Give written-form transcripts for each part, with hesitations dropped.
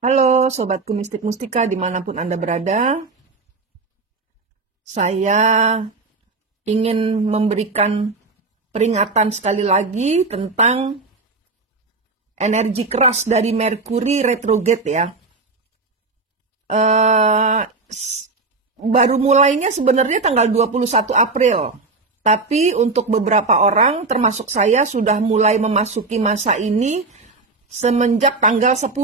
Halo Sobatku Mistik Mustika dimanapun Anda berada. Saya ingin memberikan peringatan sekali lagi tentang energi keras dari Merkuri retrograde ya. Baru mulainya sebenarnya tanggal 21 April. Tapi untuk beberapa orang termasuk saya sudah mulai memasuki masa ini semenjak tanggal 10.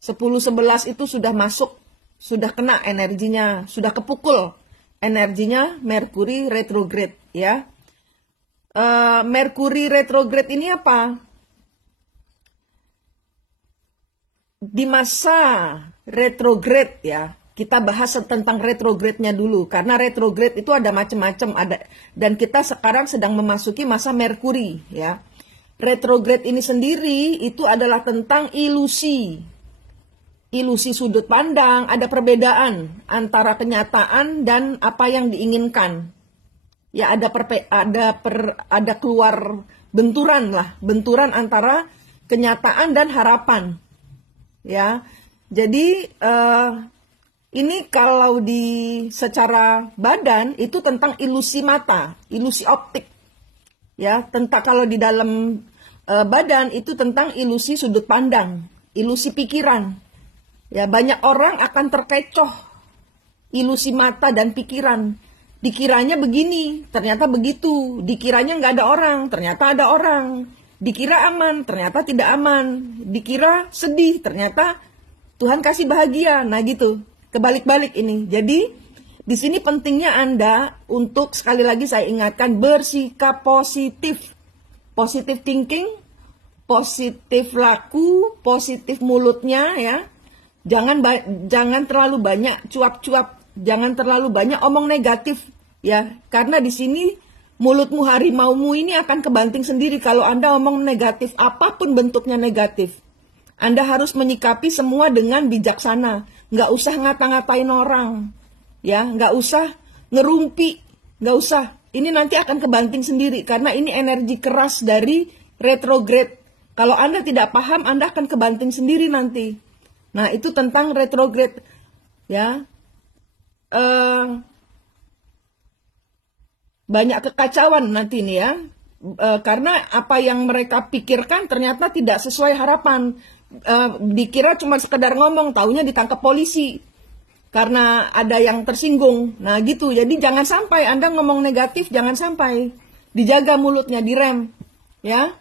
10-11 itu sudah masuk, sudah kena energinya, sudah kepukul energinya Merkuri retrograde ya. Merkuri retrograde ini apa? Di masa retrograde ya, kita bahas tentang retrograde-nya dulu karena retrograde itu ada macam-macam, dan kita sekarang sedang memasuki masa Merkuri ya. Retrograde ini sendiri itu adalah tentang ilusi sudut pandang, ada perbedaan antara kenyataan dan apa yang diinginkan. Ya ada keluar benturan antara kenyataan dan harapan. Ya. Jadi ini kalau secara badan itu tentang ilusi mata, ilusi optik. Ya, tentang kalau di dalam badan itu tentang ilusi sudut pandang, ilusi pikiran. Ya, banyak orang akan terkecoh ilusi mata dan pikiran. Dikiranya begini, ternyata begitu. Dikiranya nggak ada orang, ternyata ada orang. Dikira aman, ternyata tidak aman. Dikira sedih, ternyata Tuhan kasih bahagia. Nah gitu, kebalik-balik ini. Jadi di sini pentingnya Anda untuk sekali lagi saya ingatkan bersikap positif. Positif thinking, positif laku, positif mulutnya ya. Jangan terlalu banyak cuap-cuap, jangan terlalu banyak omong negatif ya, karena di sini mulutmu harimaumu ini akan kebanting sendiri kalau Anda omong negatif, apapun bentuknya negatif. Anda harus menyikapi semua dengan bijaksana, nggak usah ngata-ngatain orang, ya, nggak usah ngerumpi, nggak usah. Ini nanti akan kebanting sendiri karena ini energi keras dari retrograde. Kalau Anda tidak paham, Anda akan kebanting sendiri nanti. Nah, itu tentang retrograde ya. Banyak kekacauan nanti nih ya. Karena apa yang mereka pikirkan ternyata tidak sesuai harapan. Dikira cuma sekedar ngomong, taunya ditangkap polisi. Karena ada yang tersinggung. Nah, gitu. Jadi jangan sampai Anda ngomong negatif, jangan sampai. Dijaga mulutnya, direm. Ya.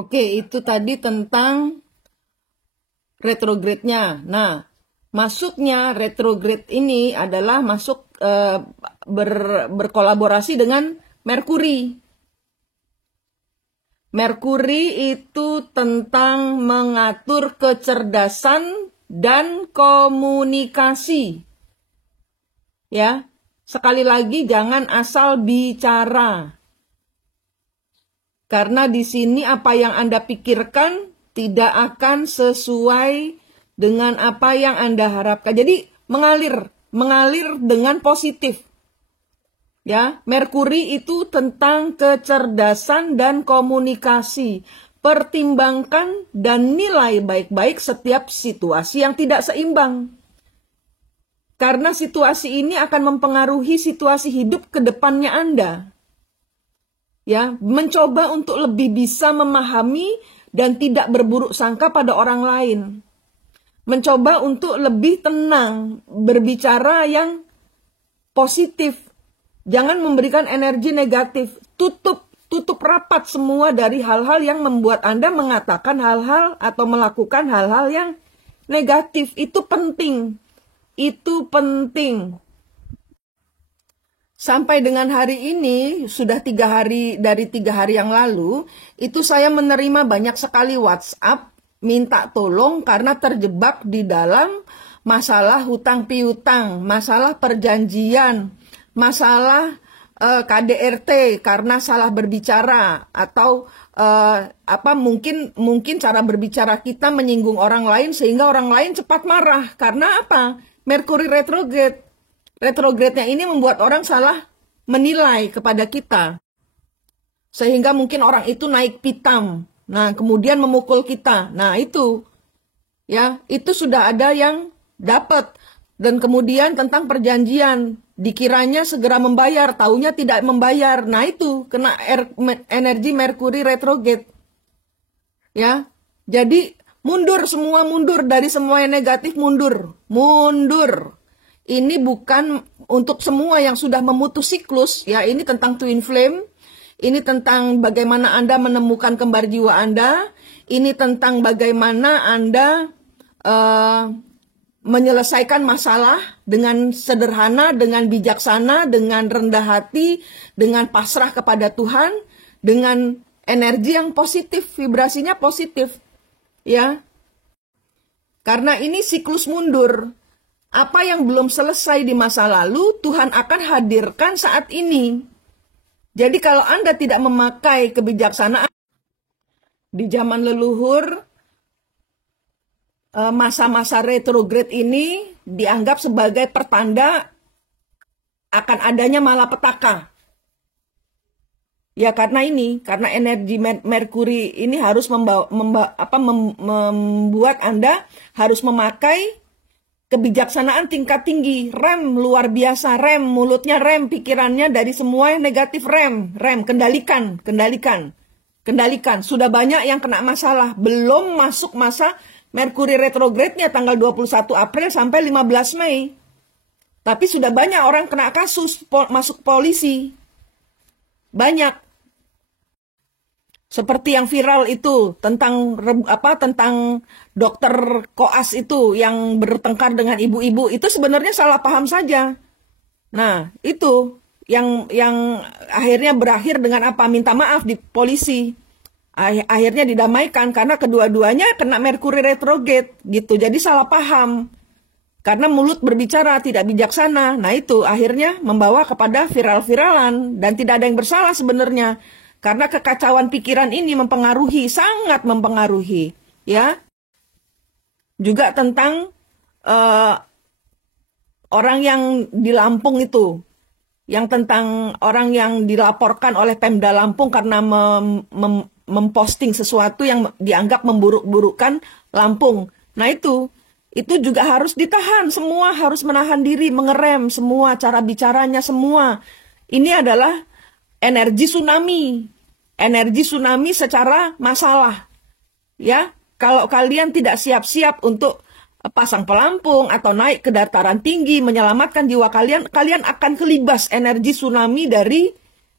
Oke, itu tadi tentang retrograde-nya. Nah, masuknya retrograde ini adalah masuk berkolaborasi dengan Merkuri. Merkuri itu tentang mengatur kecerdasan dan komunikasi. Ya, sekali lagi jangan asal bicara. Karena di sini apa yang Anda pikirkan tidak akan sesuai dengan apa yang Anda harapkan. Jadi mengalir dengan positif. Ya, Merkuri itu tentang kecerdasan dan komunikasi. Pertimbangkan dan nilai baik-baik setiap situasi yang tidak seimbang. Karena situasi ini akan mempengaruhi situasi hidup ke depannya Anda. Ya, mencoba untuk lebih bisa memahami dan tidak berburuk sangka pada orang lain. Mencoba untuk lebih tenang, berbicara yang positif. Jangan memberikan energi negatif. Tutup rapat semua dari hal-hal yang membuat Anda mengatakan hal-hal atau melakukan hal-hal yang negatif. Itu penting. Itu penting. Sampai dengan hari ini, sudah 3 hari dari 3 hari yang lalu, itu saya menerima banyak sekali WhatsApp, minta tolong karena terjebak di dalam masalah hutang piutang, masalah perjanjian, masalah KDRT karena salah berbicara, atau mungkin cara berbicara kita menyinggung orang lain sehingga orang lain cepat marah. Karena apa? Merkuri retrograde. Retrograde-nya ini membuat orang salah menilai kepada kita. Sehingga mungkin orang itu naik pitam. Nah, kemudian memukul kita. Nah, itu ya, itu sudah ada yang dapat. Dan kemudian tentang perjanjian, dikiranya segera membayar, taunya tidak membayar. Nah, itu kena energi Merkuri retrograde. Ya. Jadi mundur semua, mundur dari semua yang negatif, mundur. Mundur. Ini bukan untuk semua yang sudah memutus siklus, ya, ini tentang twin flame. Ini tentang bagaimana Anda menemukan kembar jiwa Anda. Ini tentang bagaimana Anda menyelesaikan masalah dengan sederhana, dengan bijaksana, dengan rendah hati, dengan pasrah kepada Tuhan, dengan energi yang positif, vibrasinya positif. Ya. Karena ini siklus mundur. Apa yang belum selesai di masa lalu, Tuhan akan hadirkan saat ini. Jadi kalau Anda tidak memakai kebijaksanaan di zaman leluhur, masa-masa retrograde ini dianggap sebagai pertanda akan adanya malapetaka. Ya karena energi Merkuri ini harus membuat Anda harus memakai kebijaksanaan tingkat tinggi, rem luar biasa, rem mulutnya, rem pikirannya dari semua yang negatif, rem, kendalikan. Sudah banyak yang kena masalah, belum masuk masa Merkuri retrograde-nya tanggal 21 April sampai 15 Mei. Tapi sudah banyak orang kena kasus, masuk polisi. Banyak. Seperti yang viral itu tentang dokter koas itu yang bertengkar dengan ibu-ibu, itu sebenarnya salah paham saja. Nah, itu yang akhirnya berakhir dengan apa? Minta maaf di polisi. Akhirnya didamaikan karena kedua-duanya kena Merkuri retrograde gitu. Jadi salah paham. Karena mulut berbicara tidak bijaksana. Nah, itu akhirnya membawa kepada viral-viralan dan tidak ada yang bersalah sebenarnya. Karena kekacauan pikiran ini sangat mempengaruhi, ya. Juga tentang orang yang di Lampung itu, yang tentang orang yang dilaporkan oleh Pemda Lampung karena memposting sesuatu yang dianggap memburuk-burukkan Lampung. Nah itu juga harus ditahan, semua harus menahan diri, mengerem semua cara bicaranya semua. Ini adalah energi tsunami secara masalah. Ya, kalau kalian tidak siap-siap untuk pasang pelampung atau naik ke dataran tinggi menyelamatkan jiwa kalian, kalian akan kelibas energi tsunami dari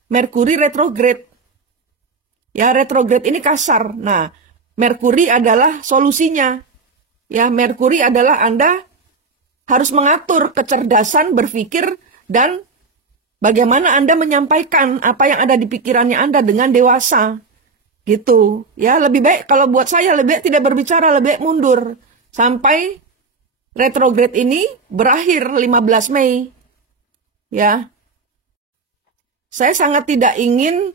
Merkuri retrograde. Ya, retrograde ini kasar. Nah, Merkuri adalah solusinya. Ya, Merkuri adalah Anda harus mengatur kecerdasan berpikir dan bagaimana Anda menyampaikan apa yang ada di pikirannya Anda dengan dewasa. Gitu. Ya, lebih baik kalau buat saya lebih baik tidak berbicara, lebih baik mundur sampai retrograde ini berakhir 15 Mei. Ya. Saya sangat tidak ingin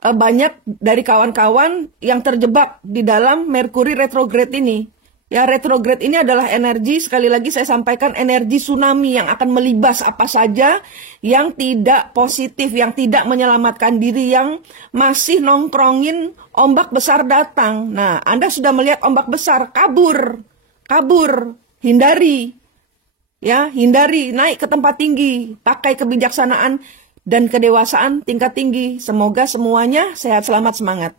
banyak dari kawan-kawan yang terjebak di dalam Merkuri retrograde ini. Ya, retrograde ini adalah energi, sekali lagi saya sampaikan, energi tsunami yang akan melibas apa saja yang tidak positif, yang tidak menyelamatkan diri, yang masih nongkrongin ombak besar datang. Nah, Anda sudah melihat ombak besar, kabur, hindari. Ya, hindari, naik ke tempat tinggi, pakai kebijaksanaan dan kedewasaan tingkat tinggi. Semoga semuanya sehat, selamat, semangat.